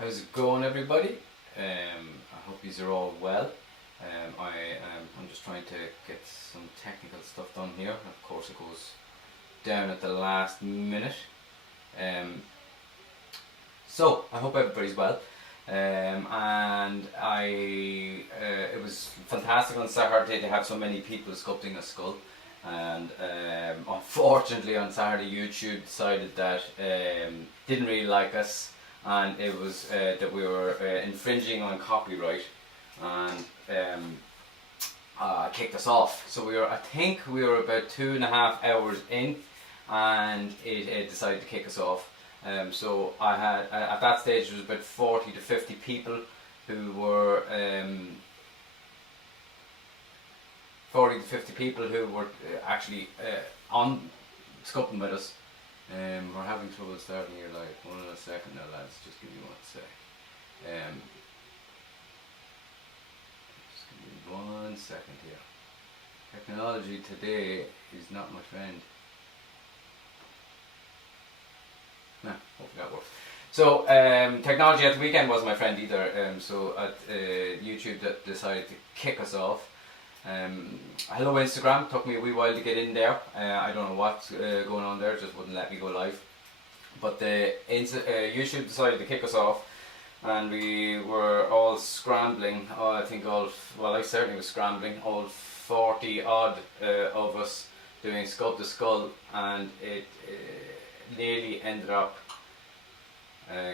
How's it going, everybody? I hope you are all well. I'm just trying to get some technical stuff done here. Of course, it goes down at the last minute. So I hope everybody's well. And it was fantastic on Saturday to have so many people sculpting a skull. And unfortunately, on Saturday, YouTube decided that didn't really like us, and it was that we were infringing on copyright, and kicked us off. So I think we were about 2.5 hours in, and it decided to kick us off. So I had at that stage there was about 40 to 50 people who were 40 to 50 people who were actually on sculpting with us. We're having trouble starting here, like, one second now, lads, just give me 1 sec. Just give me 1 second here. Technology today is not my friend. Nah, hopefully that works. So technology at the weekend wasn't my friend either. So YouTube decided to kick us off. Hello Instagram, took me a wee while to get in there. I don't know what's going on there, just wouldn't let me go live. But YouTube decided to kick us off, and we were all scrambling. I certainly was scrambling, all 40 odd of us doing Sculpt the Skull, and it nearly ended up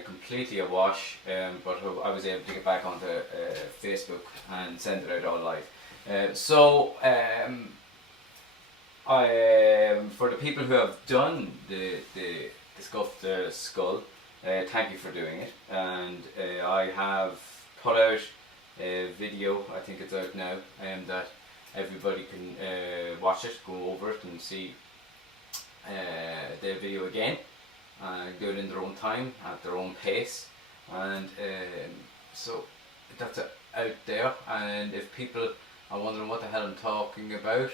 completely awash, but I was able to get back onto Facebook and send it out all live. For the people who have done the Sculpt the Skull, thank you for doing it, and I have put out a video, I think it's out now, that everybody can watch it, go over it and see the video again, do it in their own time, at their own pace, and so that's out there. And if people are wondering what the hell I'm talking about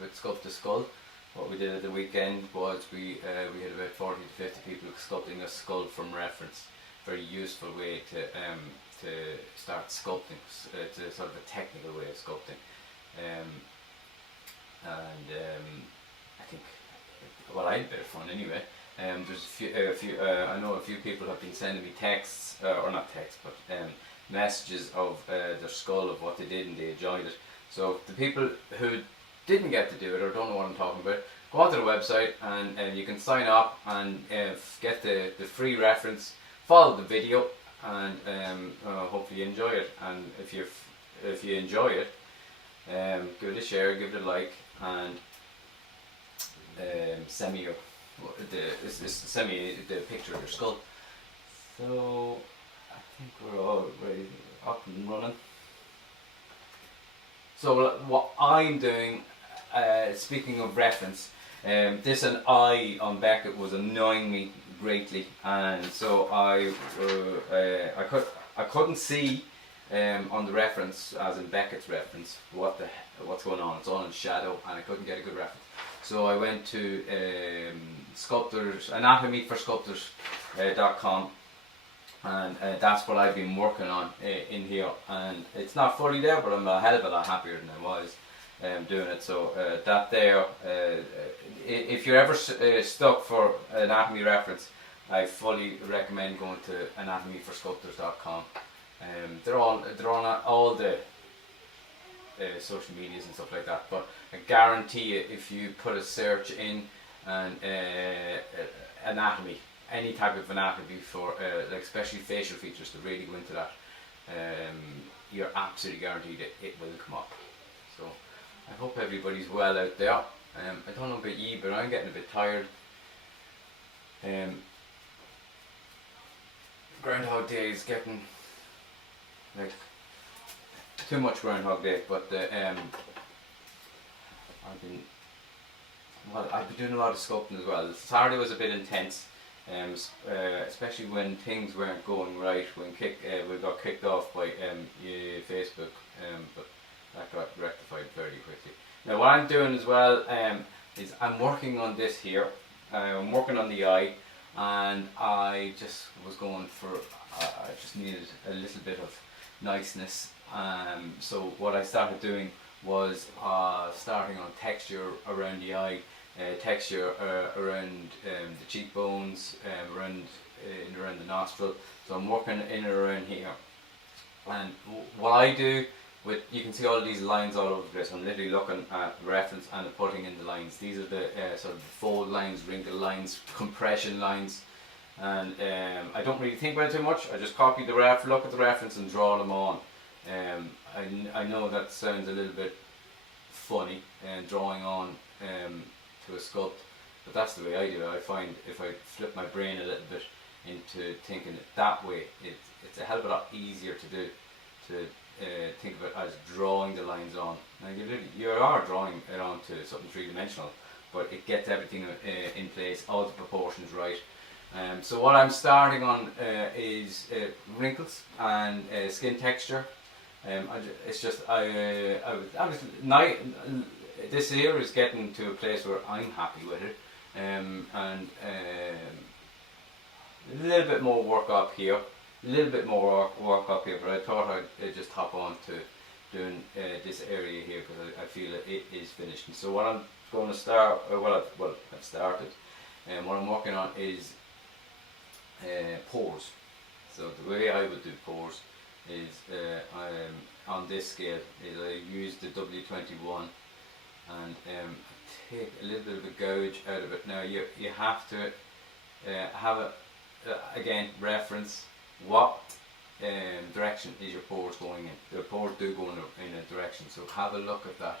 with Sculpt the Skull, what we did at the weekend was we had about 40 to 50 people sculpting a skull from reference. Very useful way to start sculpting. It's a sort of a technical way of sculpting, I think, well, I had a bit of fun anyway. There's I know a few people have been sending me texts, or not texts, but messages of their skull, of what they did, and they enjoyed it. So the people who didn't get to do it or don't know what I'm talking about, go onto the website and you can sign up and get the free reference, follow the video, and hopefully you enjoy it. And if you enjoy it, give it a share, give it a like, and send me the picture of your skull. So I think we're all ready, up and running. So what I'm doing, speaking of reference, this and I on Beckett was annoying me greatly, and so I couldn't see on the reference, as in Beckett's reference, what's going on. It's all in shadow, and I couldn't get a good reference. So I went to anatomyforsculptors.com, and that's what I've been working on in here, and it's not fully there, but I'm a hell of a lot happier than I was doing it. So that there, if you're ever stuck for anatomy reference, I fully recommend going to anatomyforsculptors.com. They're on all the social medias and stuff like that, but I guarantee you, if you put a search in and anatomy, any type of anatomy for like especially facial features, to really go into that, you're absolutely guaranteed it will come up. So I hope everybody's well out there. I don't know about you, but I'm getting a bit tired. Groundhog Day is getting like too much Groundhog Day, but I've been doing a lot of sculpting as well. Saturday was a bit intense, especially when things weren't going right, when we got kicked off by Facebook, but that got rectified fairly quickly. Now what I'm doing as well is I'm working on this here. I'm working on the eye, and I just was going for I just needed a little bit of niceness. So what I started doing was starting on texture around the eye, texture around the cheekbones, around the nostril. So I'm working in and around here. And what I do with, you can see all of these lines all over the place. I'm literally looking at reference and putting in the lines. These are the sort of fold lines, wrinkle lines, compression lines. And I don't really think about it too much. I just copy the look at the reference and draw them on. I know that sounds a little bit funny, drawing on to a sculpt, but that's the way I do it. I find if I flip my brain a little bit into thinking it that way, it's a hell of a lot easier to do, to think of it as drawing the lines on. Now you are drawing it onto something three-dimensional, but it gets everything in place, all the proportions right. So what I'm starting on is wrinkles and skin texture. It's just this here is getting to a place where I'm happy with it, and a little bit more work up here, but I thought I'd just hop on to doing this area here because I feel that it is finished. And so what I'm going to start, I've started, and what I'm working on is pores. So the way I would do pores is on this scale is I use the W21 and take a little bit of a gouge out of it. Now you have to have a again reference what direction is your pores going in. The pores do go in a direction, so have a look at that.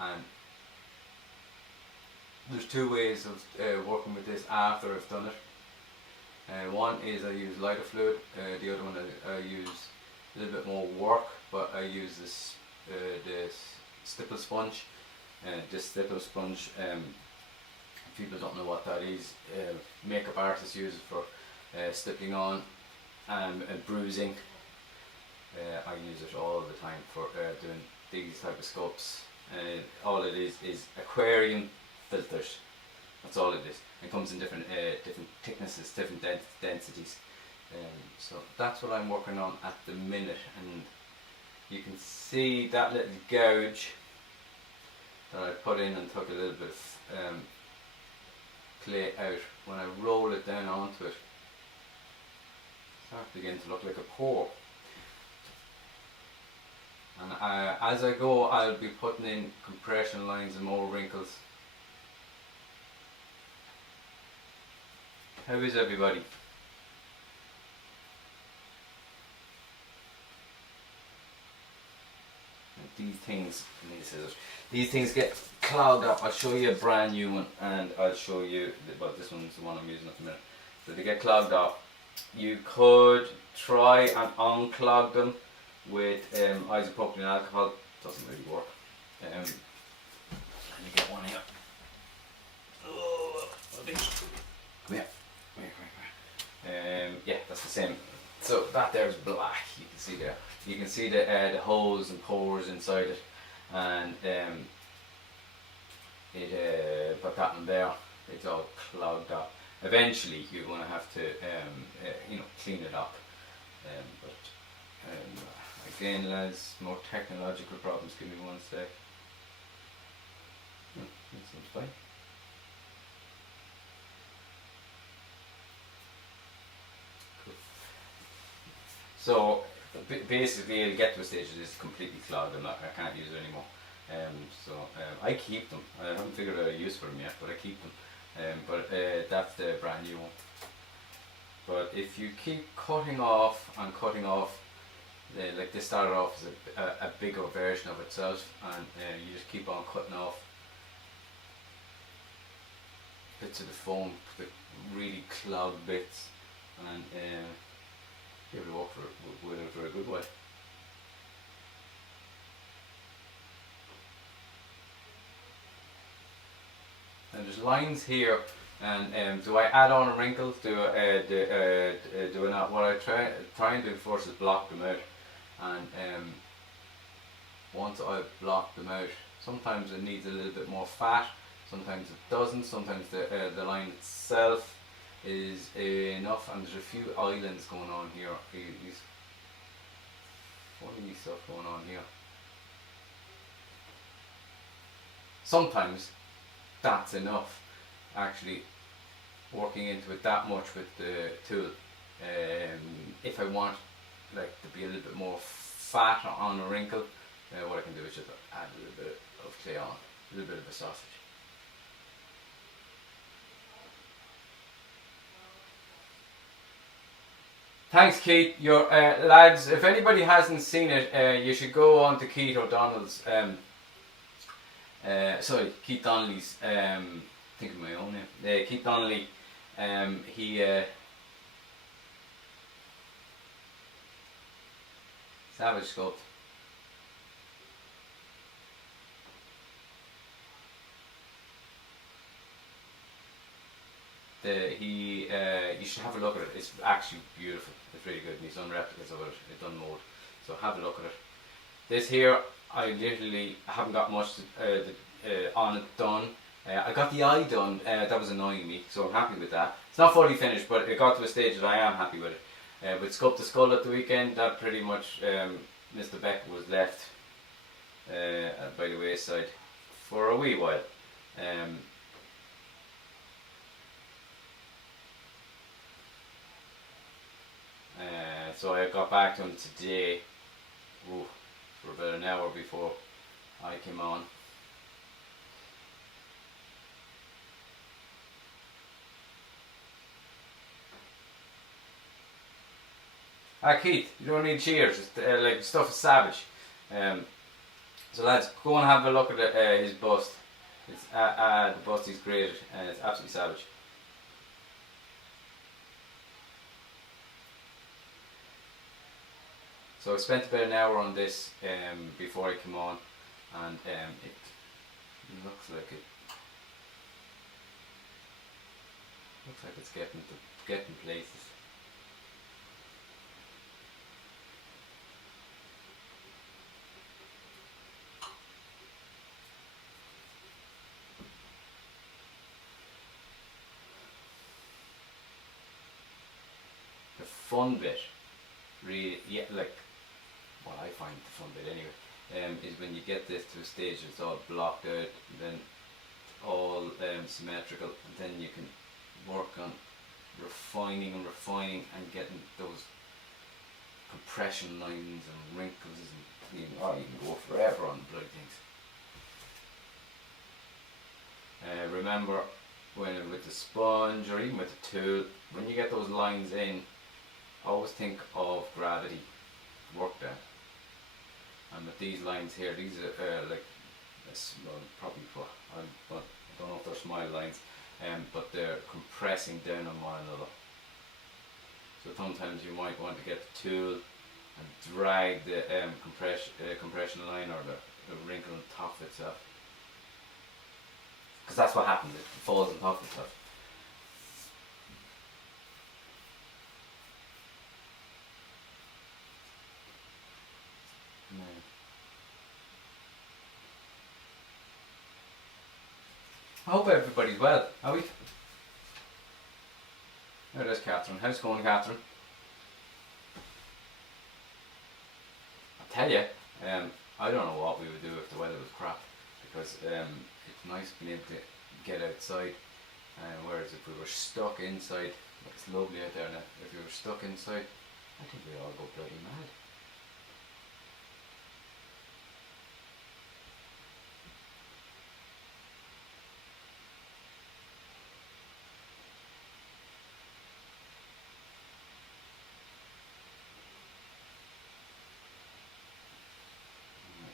And there's two ways of working with this after I've done it. One is I use lighter fluid, the other one I use a little bit more work, but I use this stipple sponge. This stipple sponge, people don't know what that is. Makeup artists use it for stippling on and bruising. I use it all the time for doing these type of sculpts. All it is aquarium filters. That's all it is. It comes in different thicknesses, different densities. So that's what I'm working on at the minute, and you can see that little gouge that I put in and took a little bit of clay out. When I roll it down onto it, starts beginning to look like a pore. And as I go, I'll be putting in compression lines and more wrinkles. How is everybody? These things, these things get clogged up. I'll show you a brand new one, and I'll show you, well, this one's the one I'm using at the minute. So they get clogged up. You could try and unclog them with isopropylene alcohol. Doesn't really work. And you get one here. Oh, come here. Yeah, that's the same. So that there is black. You can see there. You can see the holes and pores inside it, and put that in there. It's all clogged up. Eventually, you're going to have to clean it up. Again, lads, more technological problems. Give me one sec. That seems fine. So basically, it'll get to a stage that it's completely clogged. I can't use it anymore. I keep them. I haven't figured out a use for them yet, but I keep them. That's the brand new one. But if you keep cutting off and cutting off, like this started off as a bigger version of itself, and you just keep on cutting off bits of the foam, the really clogged bits, and be able to work with it for a good while. And there's lines here, and do I add on wrinkles? Do I not? What I try and do first is block them out, and once I've blocked them out, sometimes it needs a little bit more fat, sometimes it doesn't, sometimes the line itself is enough, and there's a few islands going on here. He's funny stuff going on here. Sometimes that's enough, actually, working into it that much with the tool. If I want like to be a little bit more fat on a wrinkle, what I can do is just add a little bit of clay on, a little bit of a sausage. Thanks, Keith. Your lads, if anybody hasn't seen it, you should go on to Keith O'Donnell's. Sorry, Keith Donnelly's. Think of my own name. Keith Donnelly. He Savage Sculpt. You should have a look at it. It's actually beautiful. It's really good. And he's done replicas of it. He's done mold. So have a look at it. This here, I literally haven't got much on it done. I got the eye done. That was annoying me, so I'm happy with that. It's not fully finished, but it got to a stage that I am happy with it. With Sculpt the Skull at the weekend, that pretty much Mr. Beckett was left by the wayside for a wee while. So I got back to him today, for about an hour before I came on. Keith, you don't need cheers. Like stuff is savage. So lads, go and have a look at his bust. It's the bust he's created, and it's absolutely savage. So I spent about an hour on this before I came on, and it looks like it's getting places. The fun bit, really, like what I find the fun bit anyway, is when you get this to a stage it's all blocked out, and then all symmetrical, and then you can work on refining and getting those compression lines and wrinkles, and you can go forever on bloody things. Remember, when with the sponge or even with the tool, when you get those lines in, always think of gravity, work that. And with these lines here, these are like, probably I don't know if they're smile lines, but they're compressing down on one another. So sometimes you might want to get the tool and drag the compression line or the wrinkle on top of itself, because that's what happens, it falls on top of itself. I hope everybody's well, are we? There's Catherine. How's it going, Catherine? I tell you, I don't know what we would do if the weather was crap, because it's nice being able to get outside, whereas if we were stuck inside, it's lovely out there now, if we were stuck inside, I think we'd all go bloody mad.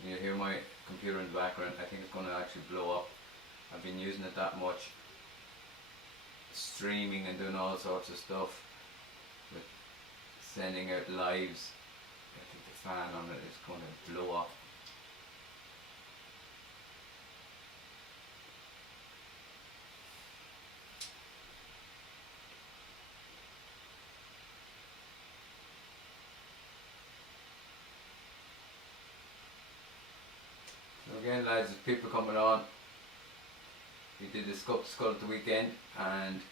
You hear my computer in the background. I think it's going to actually blow up. I've been using it that much, streaming and doing all sorts of stuff, with sending out lives. I think the fan on it is going to blow up. Again, lads, there's people coming on. We did the Sculpt Skull at the weekend, and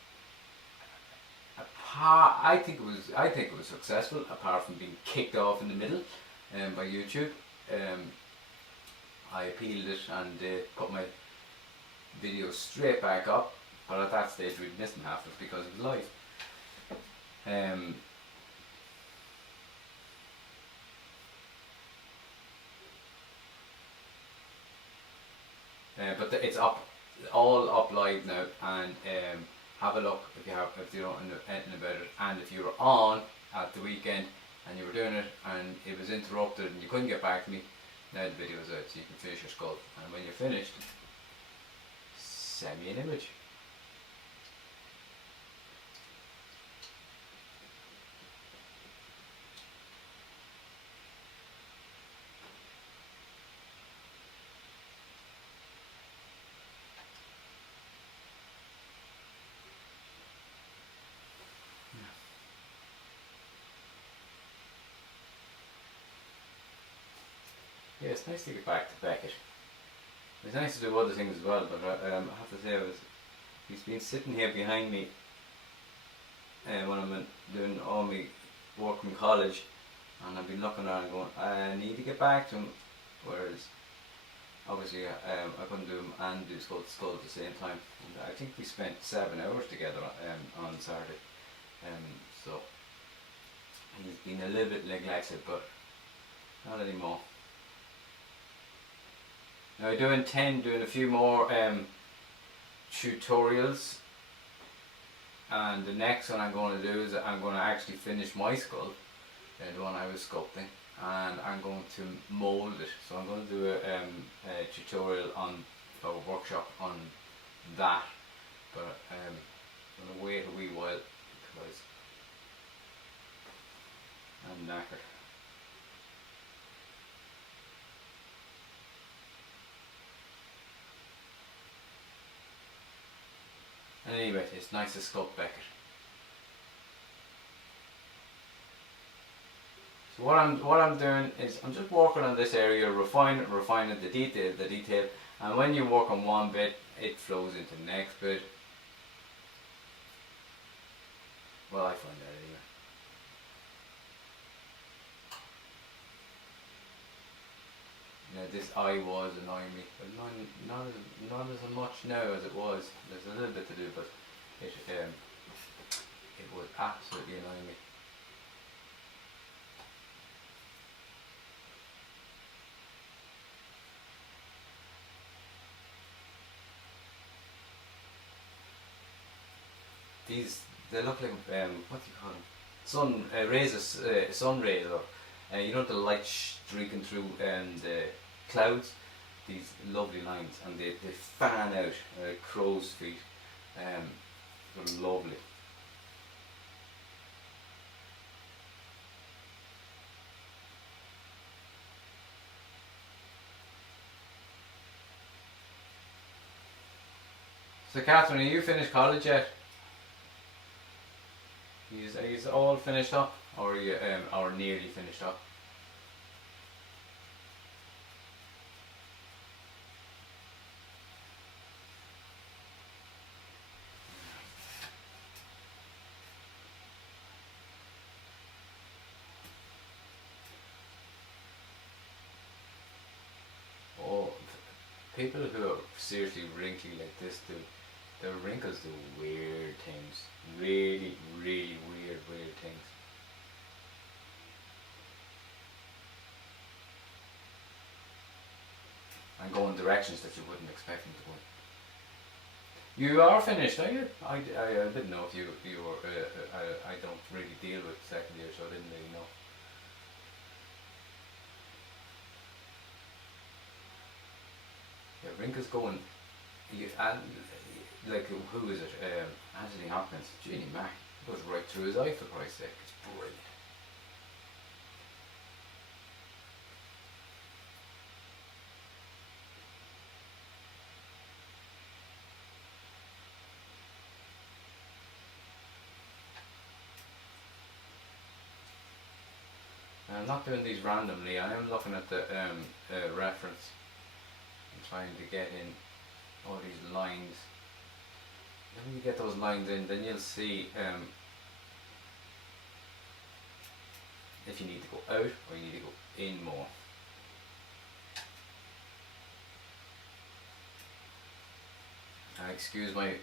I think it was successful, apart from being kicked off in the middle by YouTube. I appealed it and put my video straight back up, but at that stage we'd missed half of it because it was live. But it's up, all up live now, and have a look if you don't know anything about it. And if you were on at the weekend and you were doing it and it was interrupted and you couldn't get back to me, now the video is out, so you can finish your skull. And when you're finished, send me an image. Yeah, it's nice to get back to Beckett. It's nice to do other things as well, but I have to say, he's been sitting here behind me when I'm doing all my work from college, and I've been looking around and going, I need to get back to him, whereas obviously I couldn't do him and do skull to skull at the same time. And I think we spent 7 hours together on Saturday, so he's been a little bit neglected, but not anymore. Now I do intend doing a few more tutorials, and the next one I'm going to do is I'm going to actually finish my skull, the one I was sculpting, and I'm going to mould it. So I'm going to do a tutorial on, or a workshop on that, but I'm going to wait a wee while because I'm knackered. Anyway, it's nice to sculpt Beckett. So what I'm doing is I'm just working on this area, refining the detail, and when you work on one bit, it flows into the next bit. Well, I find that anyway. You know, this eye was annoying me, but not as much now as it was. There's a little bit to do, but it was absolutely annoying me. They look like what do you call them? Sun rays, or you know, the light streaking through the clouds. These lovely lines, and they fan out like crow's feet. They're lovely. So Catherine, are you finished college yet? Are you all finished up, or are you or nearly finished up? Oh, people who are seriously wrinkly like this do. Their wrinkles do weird things. Really, really weird things. And go in directions that you wouldn't expect them to go in. You are finished, are you? I didn't know if you were. I don't really deal with second year, so I didn't really know. Yeah, wrinkles going. And like, who is it? Anthony Hopkins. Genie Mac. It goes right through his eye, for Christ's sake. It's brilliant. I'm not doing these randomly. I am looking at the reference and trying to get in all these lines. When you get those lines in, then you'll see if you need to go out or you need to go in more. Excuse my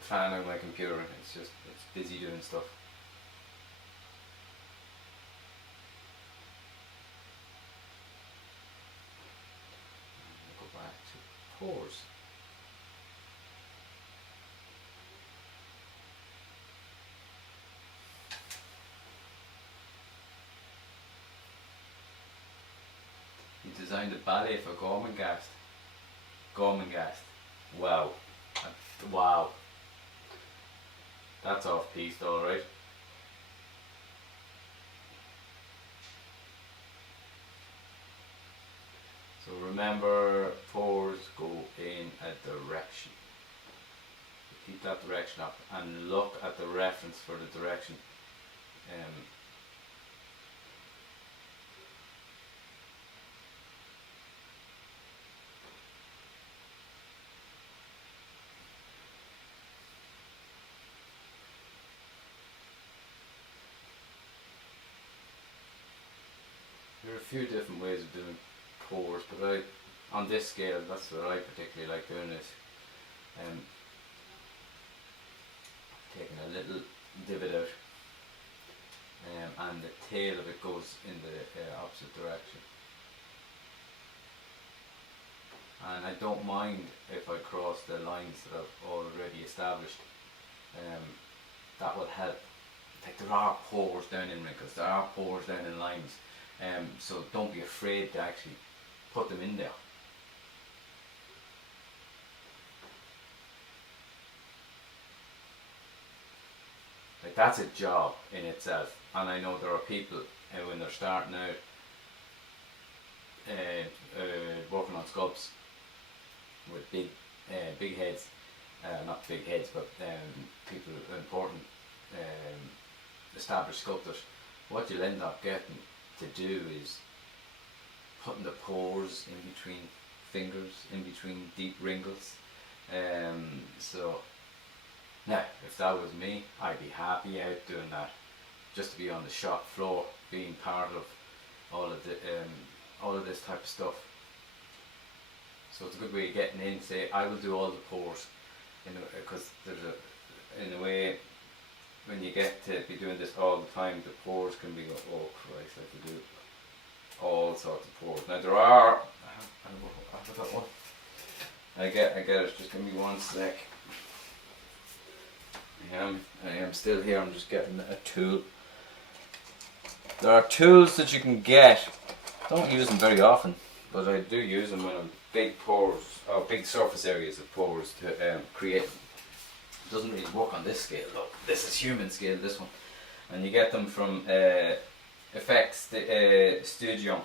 fan on my computer, it's busy doing stuff. Go back to pores. He designed a ballet for Gormenghast. Gormenghast. Wow. Wow. That's off piste, alright. So remember, pores go in a direction. Keep that direction up and look at the reference for the direction. There are a few different ways of doing pores, but on this scale, that's what I particularly like doing is taking a little divot out, and the tail of it goes in the opposite direction. And I don't mind if I cross the lines that I've already established. That will help. Like, there are pores down in wrinkles, there are pores down in lines, so don't be afraid to actually put them in there. Like, that's a job in itself, and I know there are people when they're starting out working on sculpts with big heads, not big heads, but people important established sculptors. What you'll end up getting to do is putting the pores in between fingers, in between deep wrinkles. So now, if that was me, I'd be happy out doing that, just to be on the shop floor, being part of all of this type of stuff. So it's a good way of getting in. Say, I will do all the pores, because in a way, when you get to be doing this all the time, the pores can be, oh Christ, I have to do all sorts of pores. Now there are, I forgot one. I get it. Just give me one sec. I am still here. I'm just getting a tool. There are tools that you can get. Don't use them very often, but I do use them when I'm big pores or big surface areas of pores to create. It doesn't really work on this scale though. This is human scale, this one, and you get them from Feck Studio.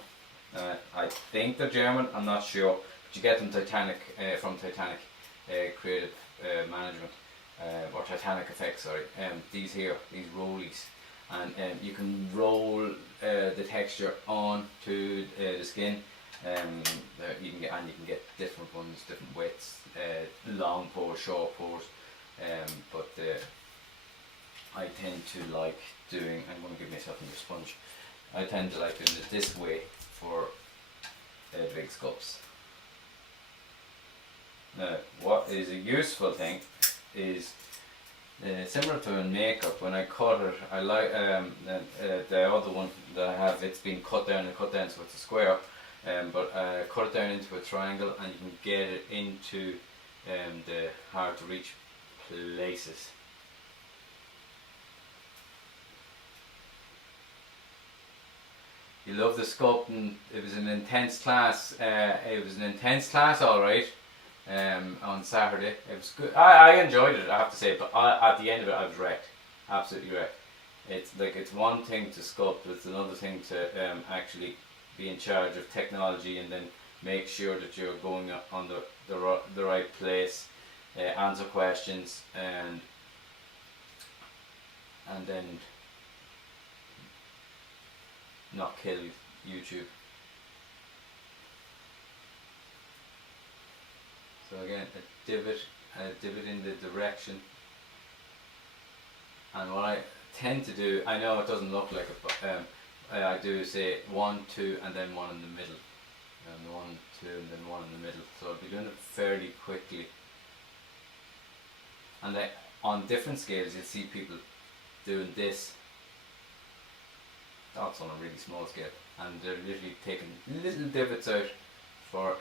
I think they're German. I'm not sure, but you get them from Titanic Creative Management. Or Titanic Effects, sorry. These rollies, and you can roll the texture onto the skin. You can get different ones, different widths, long pores, short pores. But I tend to like doing. I'm going to give myself a new sponge. I tend to like doing it this way for big sculpts. Now, what is a useful thing is similar to in makeup. When I cut it, I like the other one that I have. It's been cut down, so it's a square. But I cut it down into a triangle, and you can get it into the hard to reach places. You love the sculpting. It was an intense class. All right. On Saturday, it was good. I enjoyed it, I have to say, but at the end of it, I was wrecked, absolutely wrecked. It's one thing to sculpt, it's another thing to actually be in charge of technology and then make sure that you're going on the right place, answer questions, and then not kill YouTube. So again, a divot in the direction. And what I tend to do, I know it doesn't look like it, but I do say 1, 2, and then one in the middle, and 1, 2, and then one in the middle. So I'll be doing it fairly quickly. And on different scales, you'll see people doing this. That's on a really small scale, and they're literally taking little divots out for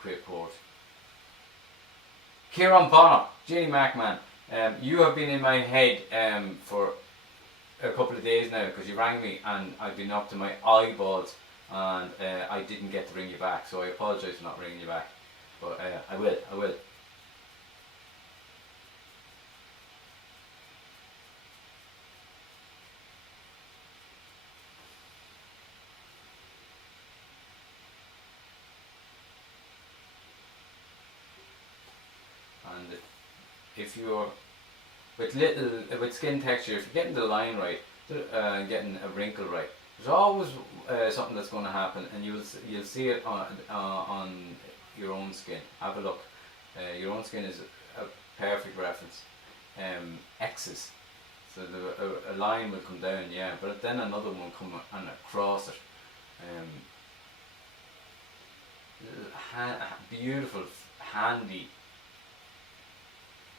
create chords. Kieran Bonner, Jenny McMahon, you have been in my head for a couple of days now because you rang me and I've been up to my eyeballs and I didn't get to ring you back, so I apologise for not ringing you back, but I will. And if you're with skin texture, if you're getting the line right, getting a wrinkle right, there's always something that's going to happen, and you'll see it on your own skin. Have a look. Your own skin is a perfect reference. X's, so a line will come down, yeah, but then another one come and across it. Beautiful, handy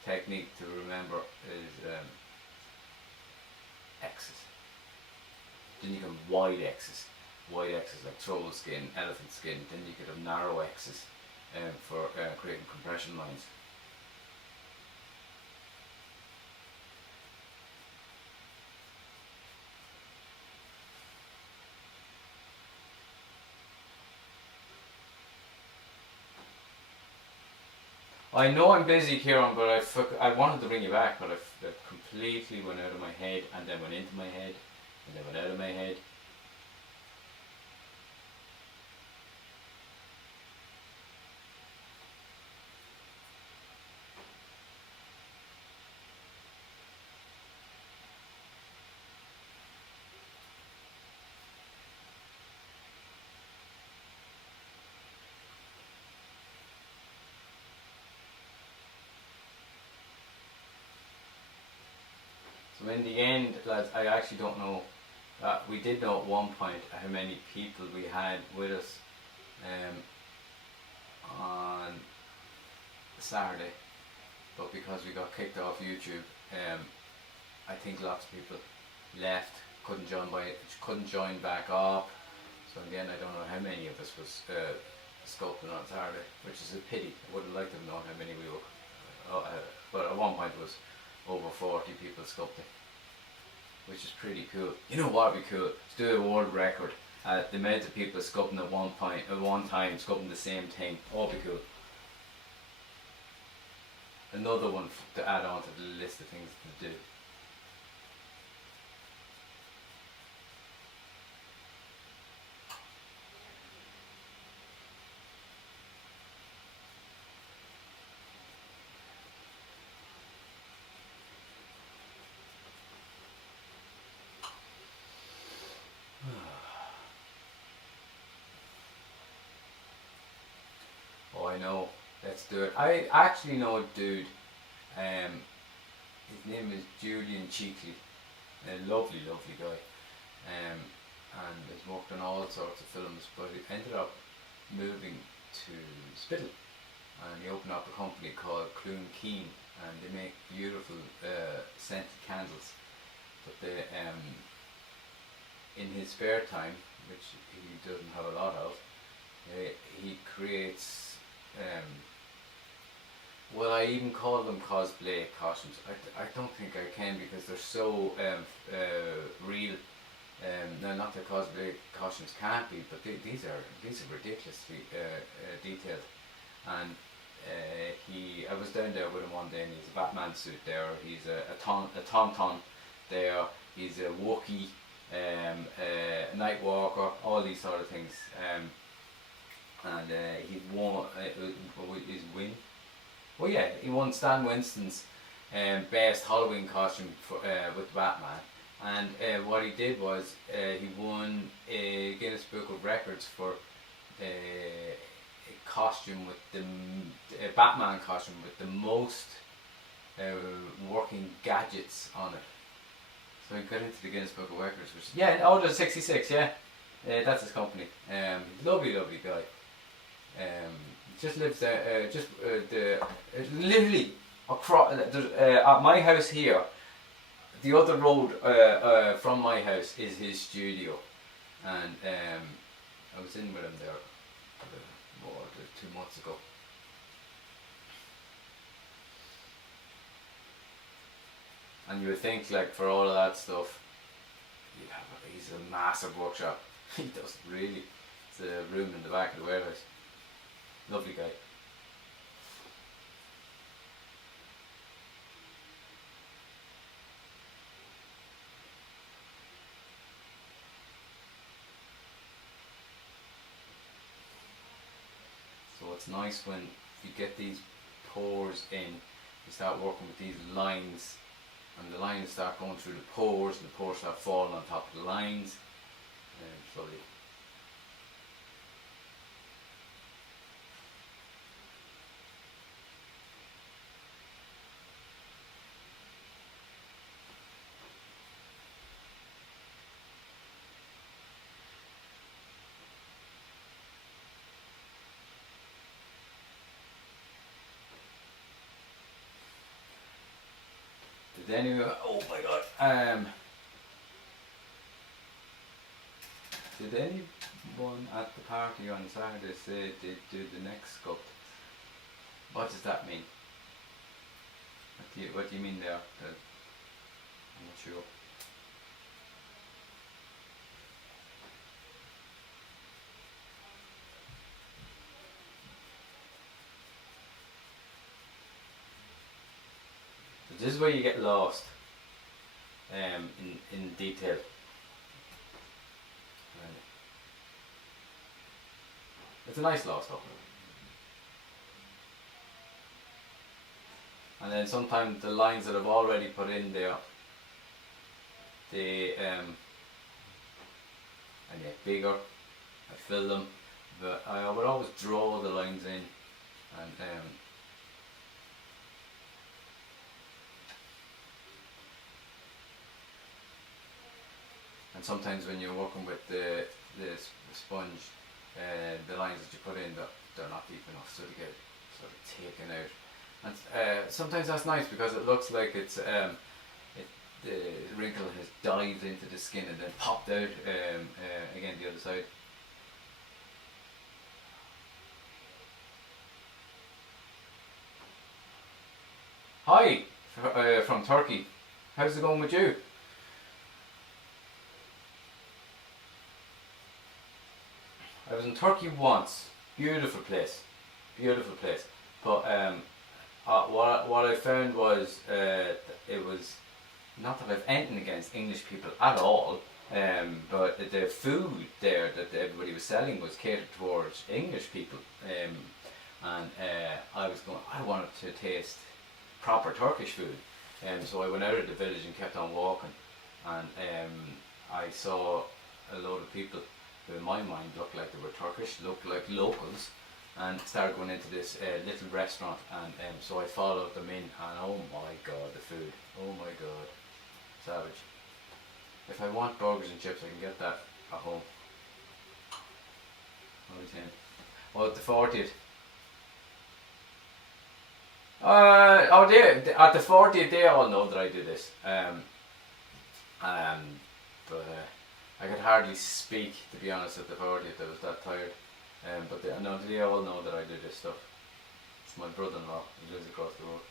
technique to remember is X's. Then you can wide X's like troll skin, elephant skin. Then you could have narrow X's for creating compression lines. I know I'm busy, Kieran, but I wanted to bring you back, but it completely went out of my head, and then went into my head, and then went out of my head. So in the end, lads, I actually don't know. We did know at one point how many people we had with us on Saturday, but because we got kicked off YouTube, I think lots of people left, couldn't join back up. So in the end, I don't know how many of us was sculpting on Saturday, which is a pity. I would have liked to have known how many we were, but at one point it was over 40 people sculpting, which is pretty cool. You know what would be cool? To do a world record. The amount of people sculpting at one time, sculpting the same thing. All be cool. Another one to add on to the list of things to do. Oh, I know. Let's do it. I actually know a dude. His name is Julian Cheekley. A lovely, lovely guy. And has worked on all sorts of films, but he ended up moving to Spittle, and he opened up a company called Clune Keen, and they make beautiful scented candles. But they, in his spare time, which he doesn't have a lot of, he creates. Well, I even call them cosplay costumes. I don't think I can because they're so real. No, not that cosplay costumes can't be, but these are ridiculously detailed. And I was down there with him one day, and he's a Batman suit there. He's a tauntaun there. He's a Wookiee, a Nightwalker, all these sort of things. And he won his win. Well, yeah, he won Stan Winston's best Halloween costume with Batman. And what he did was he won a Guinness Book of Records for a costume with a Batman costume with the most working gadgets on it. So he got into the Guinness Book of Records, which yeah, oh, there's 66, yeah, that's his company. Lovely, lovely guy. Just lives there. Literally across. At my house here, the other road from my house is his studio, and I was in with him there 2 months ago. And you would think, like, for all of that stuff, he's a massive workshop. He doesn't really. It's a room in the back of the warehouse. Lovely guy. So it's nice when you get these pores in, you start working with these lines, and the lines start going through the pores, and the pores start falling on top of the lines. It's lovely. Did anyone? Oh my god. Did anyone at the party on Saturday say they do the next sculpt? What does that mean? What do you mean there? I'm not sure. So this is where you get lost in detail. It's a nice lost though. And then sometimes the lines that I've already put in there, they I get bigger, I fill them, but I would always draw the lines in, and sometimes when you're working with the sponge, the lines that you put in, they're not deep enough, so they get sort of taken out. And sometimes that's nice because it looks like it's the wrinkle has dived into the skin and then popped out again the other side. Hi, from Turkey. How's it going with you? I was in Turkey once. Beautiful place, beautiful place. But what I found was it was not that I've anything against English people at all, but the food there that everybody was selling was catered towards English people, and I wanted to taste proper Turkish food, so I went out of the village and kept on walking, and I saw a load of people who in my mind looked like they were Turkish, looked like locals, and started going into this little restaurant, and so I followed them in, and oh my god, the food, oh my god, savage. If I want burgers and chips, I can get that at home. Oh, the 40th. At the 40th, they all know that I do this. But I could hardly speak, to be honest, at the 40th. I was that tired. But they all know that I do this stuff. It's my brother-in-law who lives across the road.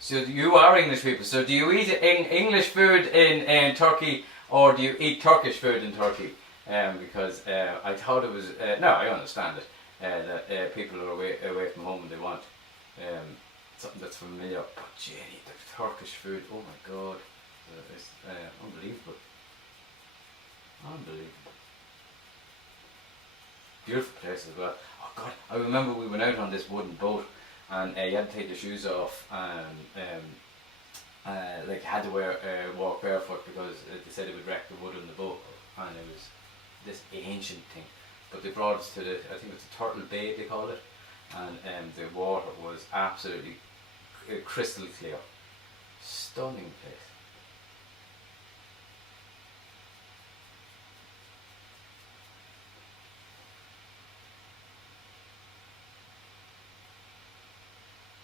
So you are English people. So do you eat English food in Turkey, or do you eat Turkish food in Turkey? Because I thought it was no, I understand it that people are away from home and they want something that's familiar. But Jenny, the Turkish food, oh my god, it's unbelievable. Unbelievable. Beautiful place as well. Oh God, I remember we went out on this wooden boat, and you had to take your shoes off, and like you had to walk barefoot because they said it would wreck the wood on the boat, and it was this ancient thing. But they brought us to I think it's a Turtle Bay they call it, and the water was absolutely crystal clear. Stunning place.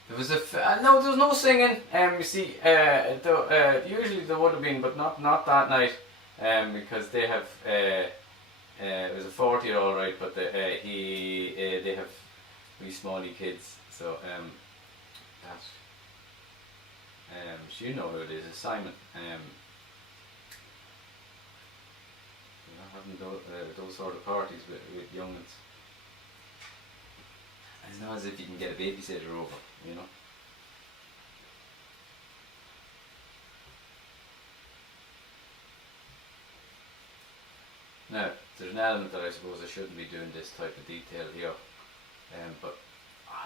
There was no, there was no singing. You see, usually there would have been, but not that night, because they have. It was a 40 all right, but they have wee smally kids, so that. So you know who it is. It's Simon. You know, having those sort of parties with young ones. It's not as if you can get a babysitter over, you know. Now, there's an element that I suppose I shouldn't be doing this type of detail here, but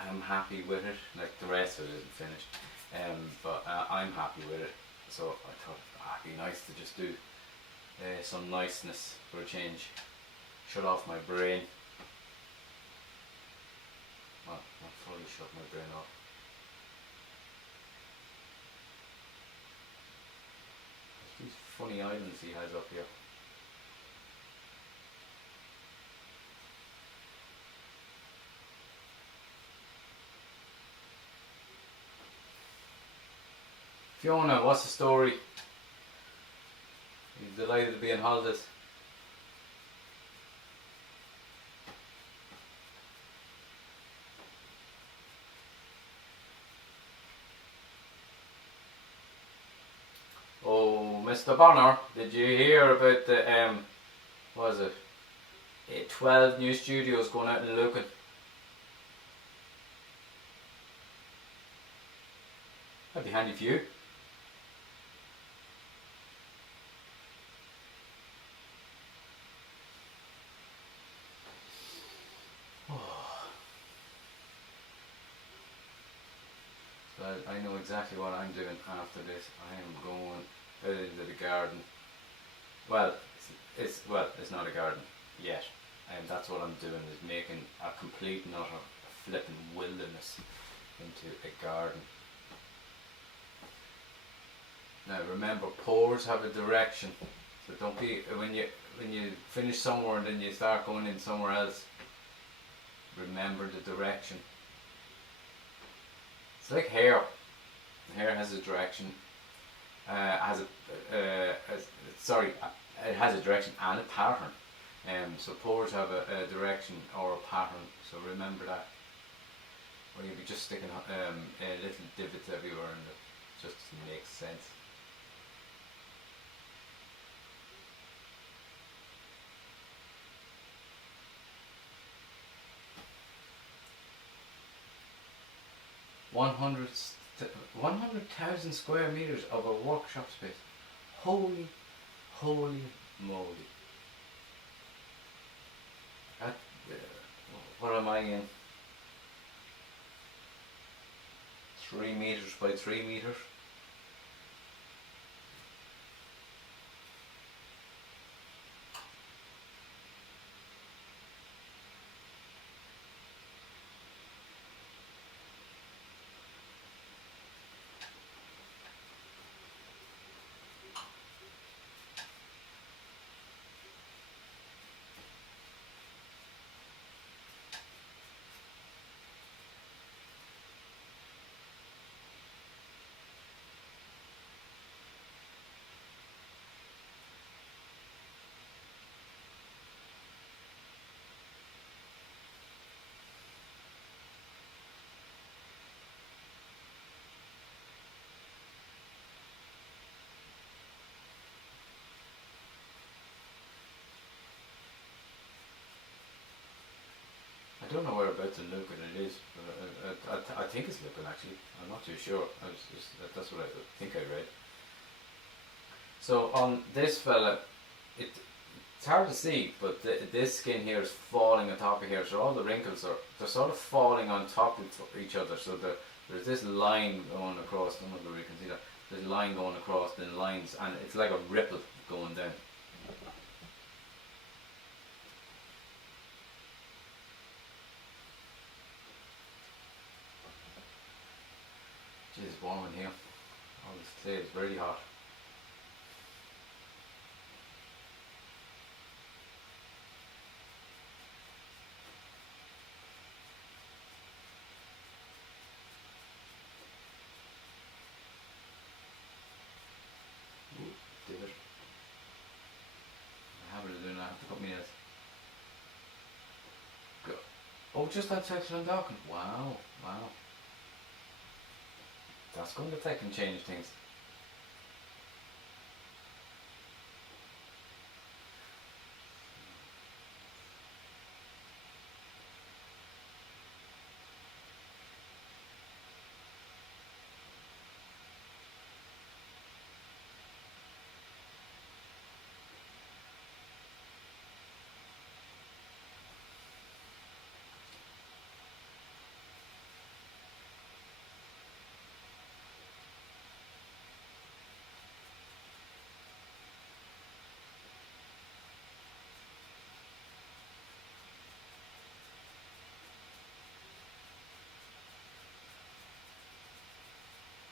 I'm happy with it. Like the rest of it isn't finished, but I'm happy with it. So I thought it'd be nice to just do some niceness for a change. Shut off my brain. Well, not fully shut my brain off. There's these funny islands he has up here. Fiona, what's the story? Are you delighted to be on holidays? Oh, Mr. Bonner, did you hear about the, what was it, 12 new studios going out in Lucan? That'd be handy for you. So I know exactly what I'm doing after this. I am going out into the garden. Well, it's not a garden yet. That's what I'm doing, is making a complete and utter flipping wilderness into a garden. Now remember, pores have a direction, so don't be when you finish somewhere and then you start going in somewhere else. Remember the direction. It's like hair. Hair has a direction. It has a direction and a pattern. So pores have a direction or a pattern. So remember that. Or you'll be just sticking little divots everywhere, and it just doesn't make sense. One 100,000 square meters of a workshop space. Holy moly. That, what am I in? 3 meters by 3 meters. I don't know whereabouts in Lucan it is, but I think it's Lucan actually. I'm not too sure. That's what I think I read. So on this fella, it hard to see, but this skin here is falling on top of here, so all the wrinkles they're sort of falling on top of each other. So there's this line going across. I don't know if you can see that. There's a line going across, then lines, and it's like a ripple going down. Jeez, it's warm in here. All this clay is very hot. David. I have to do that. I have to cut my nails. Go. Oh, just outside Clondalkin. Wow, wow. That's going to take and change things.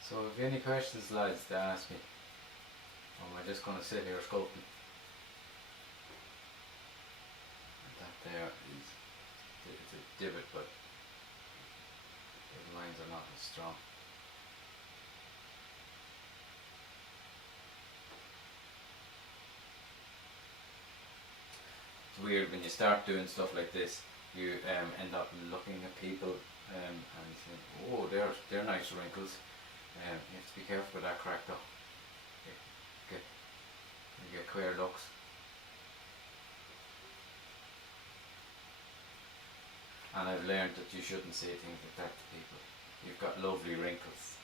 So if you have any questions, lads, to ask me, or am I just going to sit here sculpting? That there is, it's a divot, but the lines are not as strong. It's weird when you start doing stuff like this, you end up looking at people and saying, oh, they're nice wrinkles. You have to be careful with that crack though. You get queer looks. And I've learned that you shouldn't say things like that to people. You've got lovely wrinkles,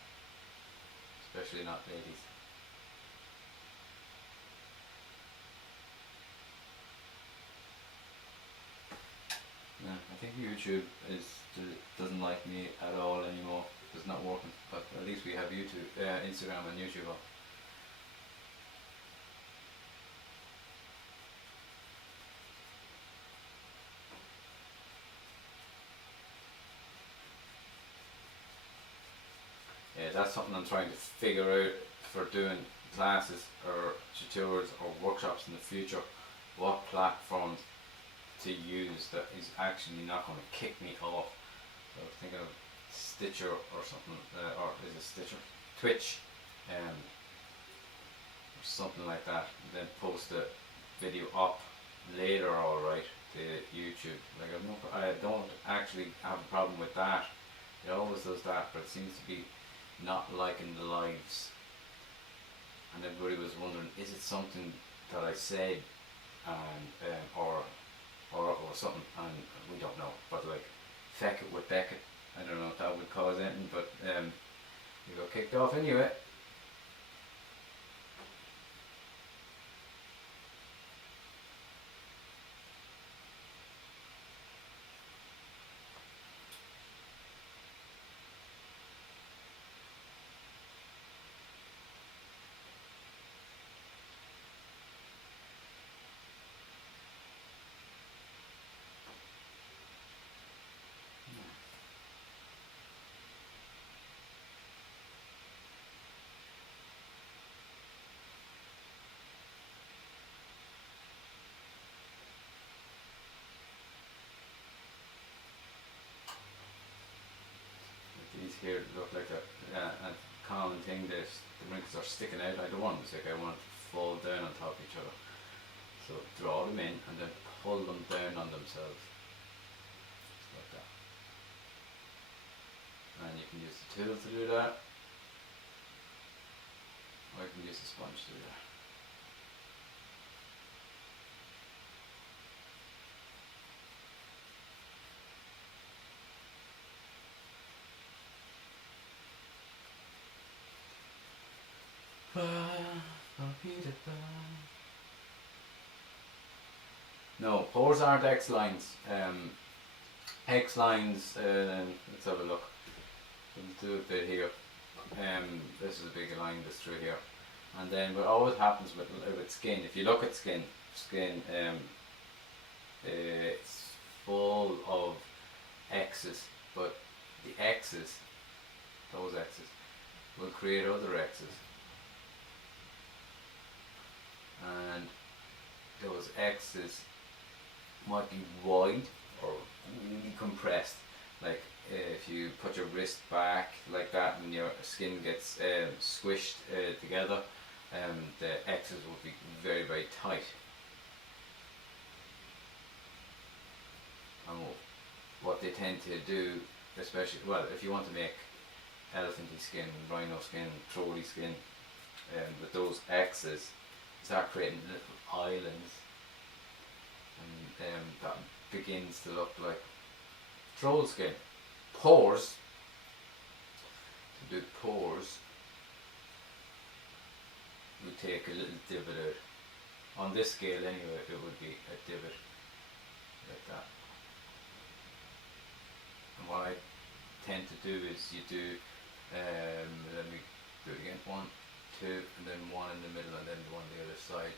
especially not ladies. Yeah, I think YouTube doesn't like me at all anymore. It's not working, but at least we have YouTube, Instagram and YouTube on. Yeah, that's something I'm trying to figure out for doing classes or tutorials or workshops in the future. What platform to use that is actually not going to kick me off. So I was thinking of Stitcher or something, or is it Stitcher? Twitch, or something like that. And then post a video up later, alright, to YouTube. Like I don't actually have a problem with that. It always does that, but it seems to be not liking the lives. And everybody was wondering, is it something that I said, and or something, and we don't know. But like Feck with Beckett, I don't know if that would cause anything, but you got kicked off anyway. These here look like a common thing that the wrinkles are sticking out. I don't want them to stick, I want them to fall down on top of each other. So draw them in and then pull them down on themselves. Just like that. And you can use the tool to do that, or you can use the sponge to do that. No, pores aren't X lines. X lines. Let's have a look. We'll do a bit here. This is a big line that's through here, and then what always happens with skin. If you look at skin, it's full of X's, but the X's, those X's, will create other X's, and those X's might be wide or really compressed. Like if you put your wrist back like that and your skin gets squished together, the X's would be very, very tight. And what they tend to do, especially, well, if you want to make elephanty skin, rhino skin, trolley skin, with those X's, start creating little islands, and that begins to look like troll skin. Pores, to do pores, we take a little divot out. On this scale anyway, it would be a divot like that. And what I tend to do is you do, let me do it again, 1, 2, and then 1 in the middle, and then 1 on the other side.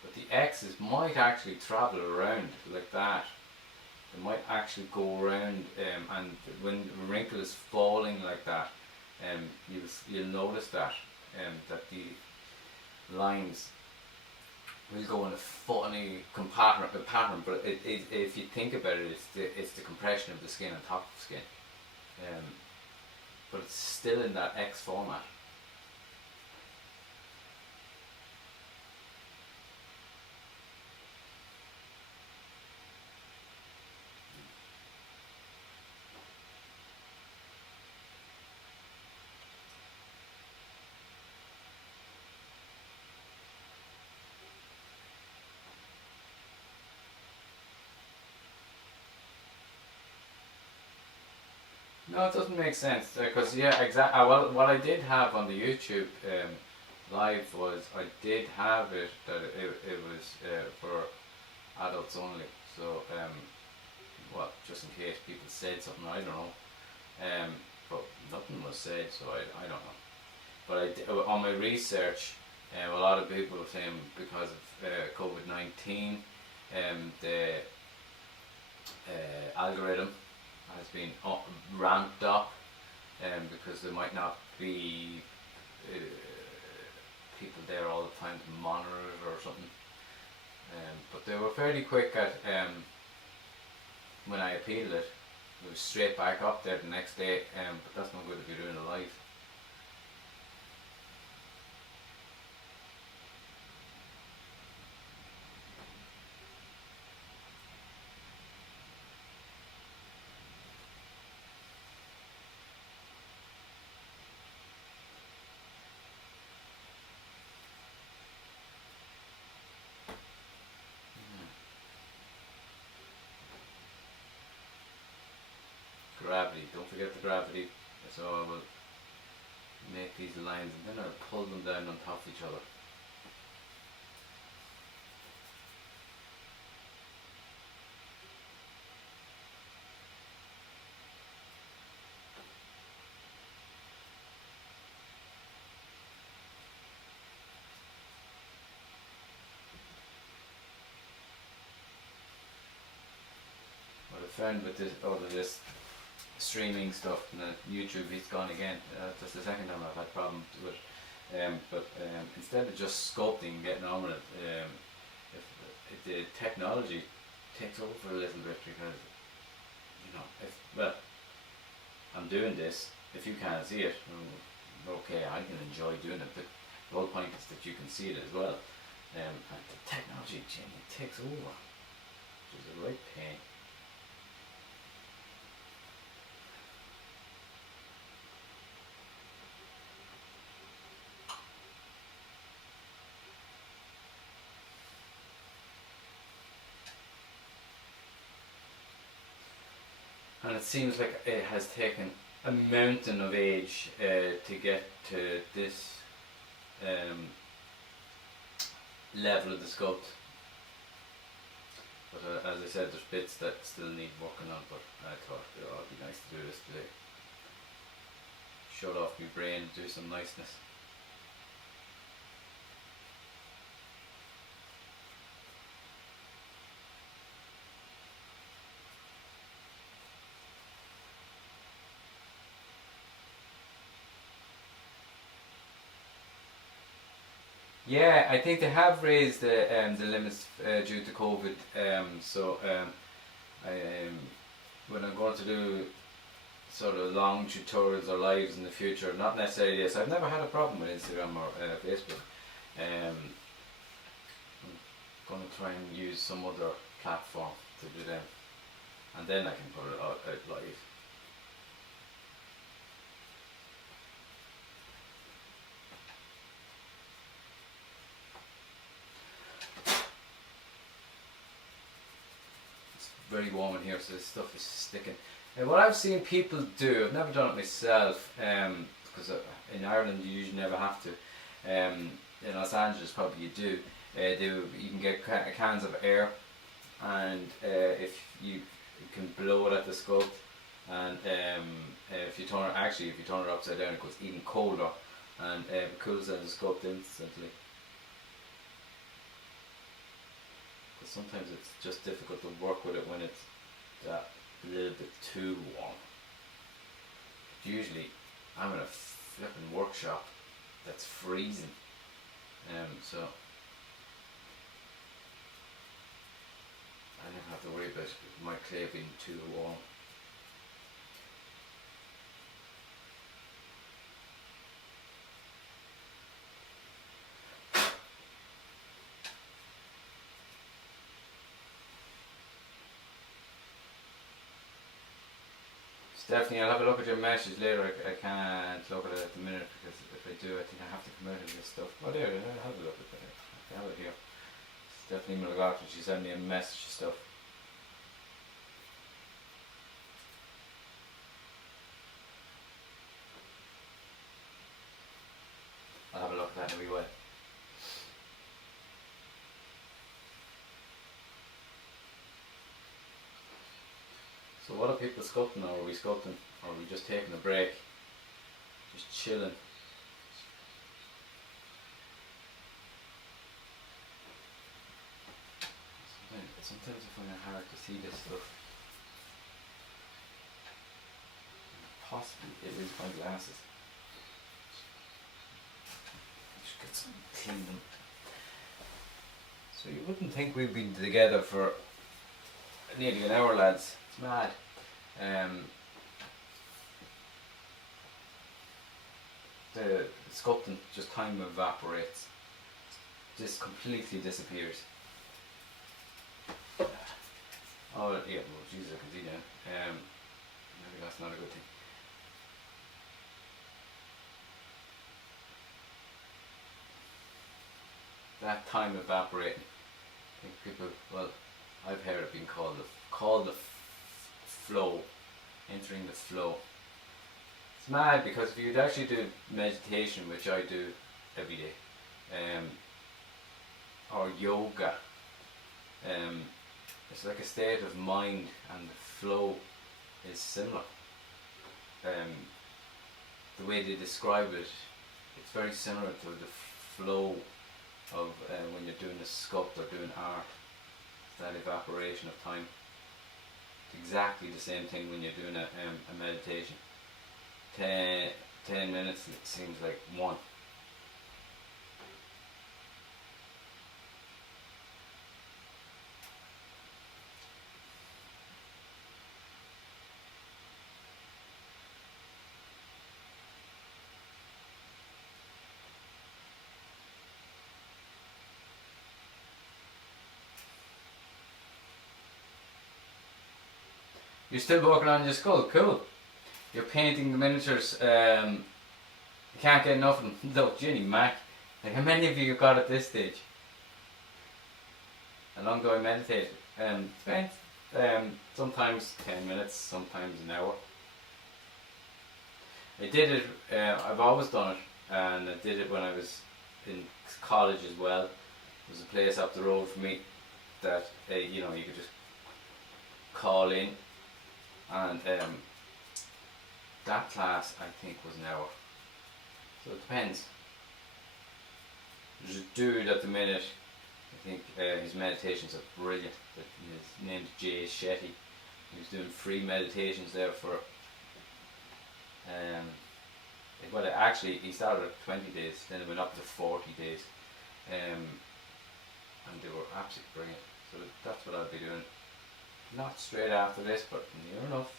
But the X's might actually travel around like that. They might actually go around, and when the wrinkle is falling like that, you'll notice that that the lines will go in a funny pattern. But if you think about it, it's the compression of the skin on top of the skin, but it's still in that X format. No, it doesn't make sense because yeah, exactly. Well, what I did have on the YouTube live was I did have it that it was for adults only. So well, just in case people said something, I don't know. But nothing was said, so I don't know. But on my research, a lot of people were saying because of COVID-19, the algorithm has been ramped up, because there might not be people there all the time to monitor it or something. But they were fairly quick at, when I appealed it, it was straight back up there the next day, but that's not good if you're doing it live. Gravity, don't forget the gravity. So I will make these lines and then I'll pull them down on top of each other. What I found with all of this streaming stuff and YouTube, it's gone again. That's the second time I've had problems with it. But instead of just sculpting and getting on with it, if the technology takes over a little bit, because well, I'm doing this. If you can't see it, okay, I can enjoy doing it, but the whole point is that you can see it as well. And the technology takes over, which is a right pain. And it seems like it has taken a mountain of age to get to this level of the sculpt. But as I said, there's bits that still need working on, but I thought it'd be nice to do this today. Shut off my brain and do some niceness. Yeah, I think they have raised the limits due to COVID. When I'm going to do sort of long tutorials or lives in the future, not necessarily this. I've never had a problem with Instagram or Facebook. I'm going to try and use some other platform to do them, and then I can put it out live. Very warm in here, so this stuff is sticking. And what I've seen people do, I've never done it myself, because in Ireland you usually never have to. In Los Angeles probably you do. You can get cans of air, and if you can blow it at the sculpt, and if you turn it upside down, it goes even colder, and it cools down the sculpt instantly. Sometimes it's just difficult to work with it when it's that little bit too warm. Usually I'm in a flipping workshop that's freezing, so I never have to worry about my clay being too warm. Stephanie, I'll have a look at your message later. I can't look at it at the minute because if I do, I think I have to come out of this stuff. Oh, there, I'll have a look at it. I have it here. Stephanie McLaughlin, she sent me a message and stuff. I'll have a look at that in a wee while. So what are people sculpting, or are we sculpting, or are we just taking a break? Just chilling. Sometimes I find it hard to see this stuff. Possibly it is my glasses. Just get some clean them. So you wouldn't think we've been together for nearly an hour, lads. It's mad. The sculpting, just time evaporates. Just completely disappears. Oh yeah, well Jesus, I can see now. Maybe that's not a good thing. That time evaporating. I think people, well, I've heard it being called the flow, entering the flow. It's mad because if you'd actually do meditation, which I do every day, or yoga, it's like a state of mind, and the flow is similar. The way they describe it, it's very similar to the flow of when you're doing a sculpt or doing art. It's that evaporation of time. It's exactly the same thing when you're doing a meditation. 10 minutes it seems like one. You're still working on your skull, cool. You're painting the miniatures, you can't get enough of them. Look, Ginny Mac, like how many of you got at this stage? How long do I meditate? Depends. Sometimes 10 minutes, sometimes an hour. I did it. I've always done it, and I did it when I was in college as well. There was a place up the road from me that you know, you could just call in, and that class I think was an hour. So it depends. There's a dude at the minute. I think his meditations are brilliant. His name's Jay Shetty. He was doing free meditations there for. Well, actually, he started at 20 days, then it went up to 40 days, and they were absolutely brilliant. So that's what I'll be doing. Not straight after this, but near enough.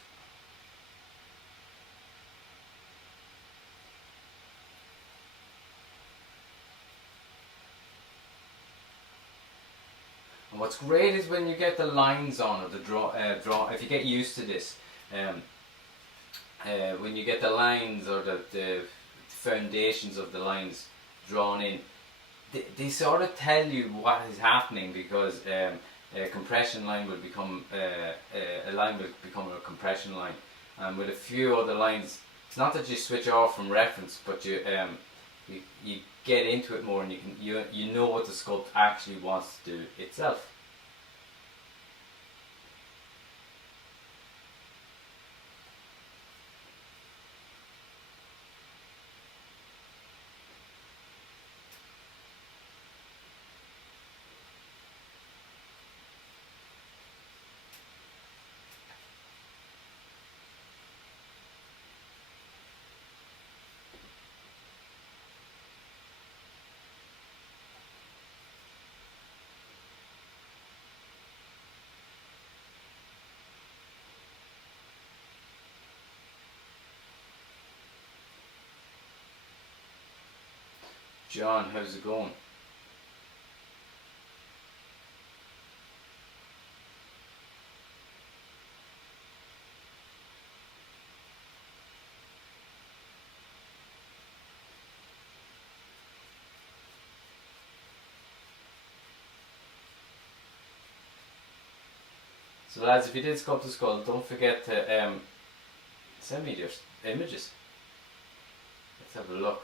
And what's great is when you get the lines on, or the draw. If you get used to this, when you get the lines or the foundations of the lines drawn in, they sort of tell you what is happening, because a compression line will become a line will become a compression line, and with a few other lines, it's not that you switch off from reference, but you get into it more, and you know what the sculpt actually wants to do itself. John, how's it going? So lads, if you did sculpt the skull, don't forget to send me your images. Let's have a look.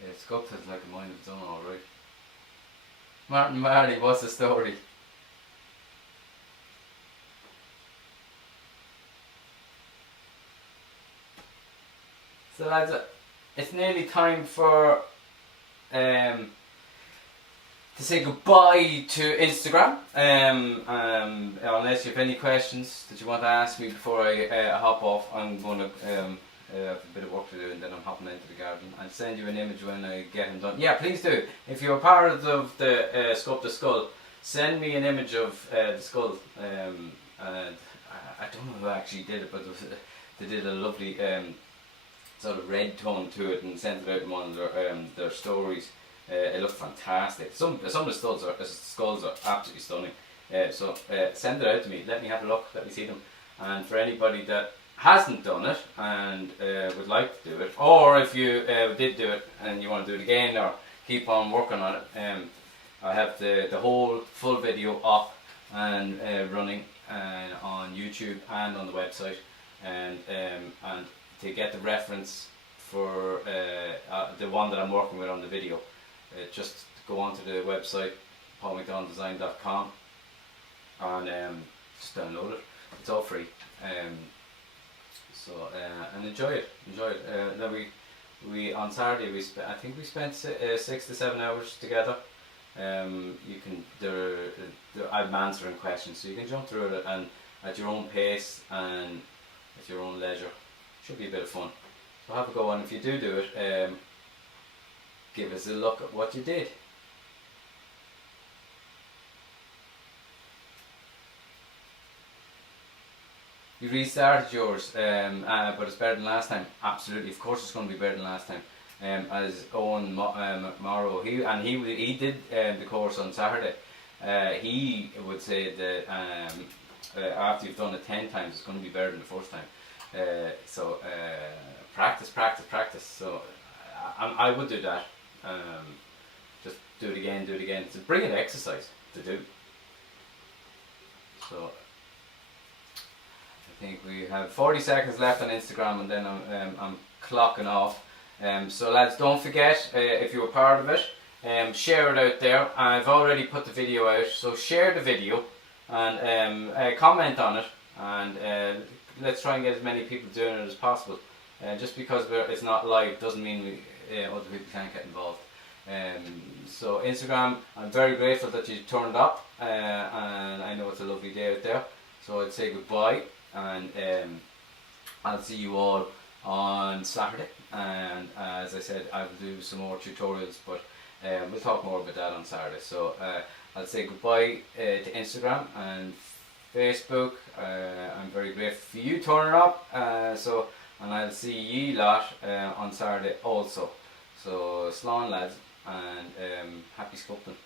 Yeah, sculpt has like a mind of its own, alright. Martin Marley, what's the story? So lads, it's nearly time for to say goodbye to Instagram. Unless you have any questions that you want to ask me before I hop off, I'm going to have a bit of work to do, and then I'm hopping into the garden. I'll send you an image when I get them done. Yeah, please do. If you're part of the Sculpt the Skull, send me an image of the skull. And I don't know who actually did it, but they did a lovely sort of red tone to it and sent it out in one of their stories. It looked fantastic. Some of the skulls are absolutely stunning. So send it out to me. Let me have a look. Let me see them. And for anybody that hasn't done it and would like to do it, or if you did do it and you want to do it again or keep on working on it, I have the whole full video up and running on YouTube and on the website, and to get the reference for the one that I'm working with on the video, just go onto the website paulmcdonalddesign.com and just download it. It's all free. And enjoy it. Now we on Saturday I think we spent 6 to 7 hours together. You can I'm answering questions, so you can jump through it and at your own pace and at your own leisure. Should be a bit of fun. So have a go, and if you do it, give us a look at what you did. You restarted yours, but it's better than last time. Absolutely, of course, it's going to be better than last time. As Owen Morrow, he did the course on Saturday. He would say that after you've done it 10 times, it's going to be better than the first time. So practice, practice, practice. So I would do that. Just do it again, do it again. It's a brilliant exercise to do. So I think we have 40 seconds left on Instagram, and then I'm clocking off. So lads, don't forget, if you were part of it, share it out there. I've already put the video out, so share the video and comment on it, and let's try and get as many people doing it as possible. Just because it's not live doesn't mean other people can't get involved. So Instagram, I'm very grateful that you turned up, and I know it's a lovely day out there, so I'd say goodbye, and I'll see you all on Saturday. And as I said, I'll do some more tutorials, but we'll talk more about that on Saturday. So I'll say goodbye to Instagram and Facebook. I'm very grateful for you turning up, and I'll see ye lot on Saturday also. So slán lads, and happy sculpting.